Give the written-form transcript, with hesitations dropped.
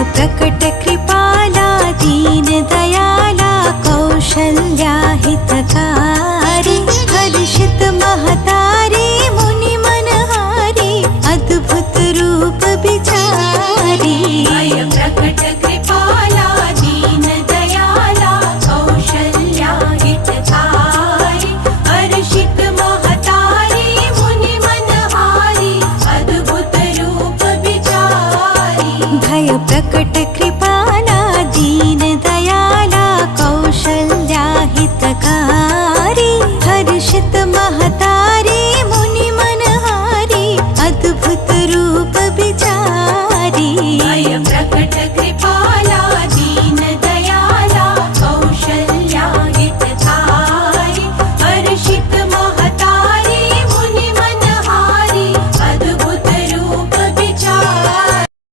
प्रकट कृपाला दीन दयाला कौशल्या हितकारी हर्षित महतारी मुनि मनहारी अद्भुत रूप बिचारी प्रकट कृपाला दीन दयाला कौशल्या हितकारी हर्षित महतारी मुनि मनहारी अद्भुत रूप बिचारी भय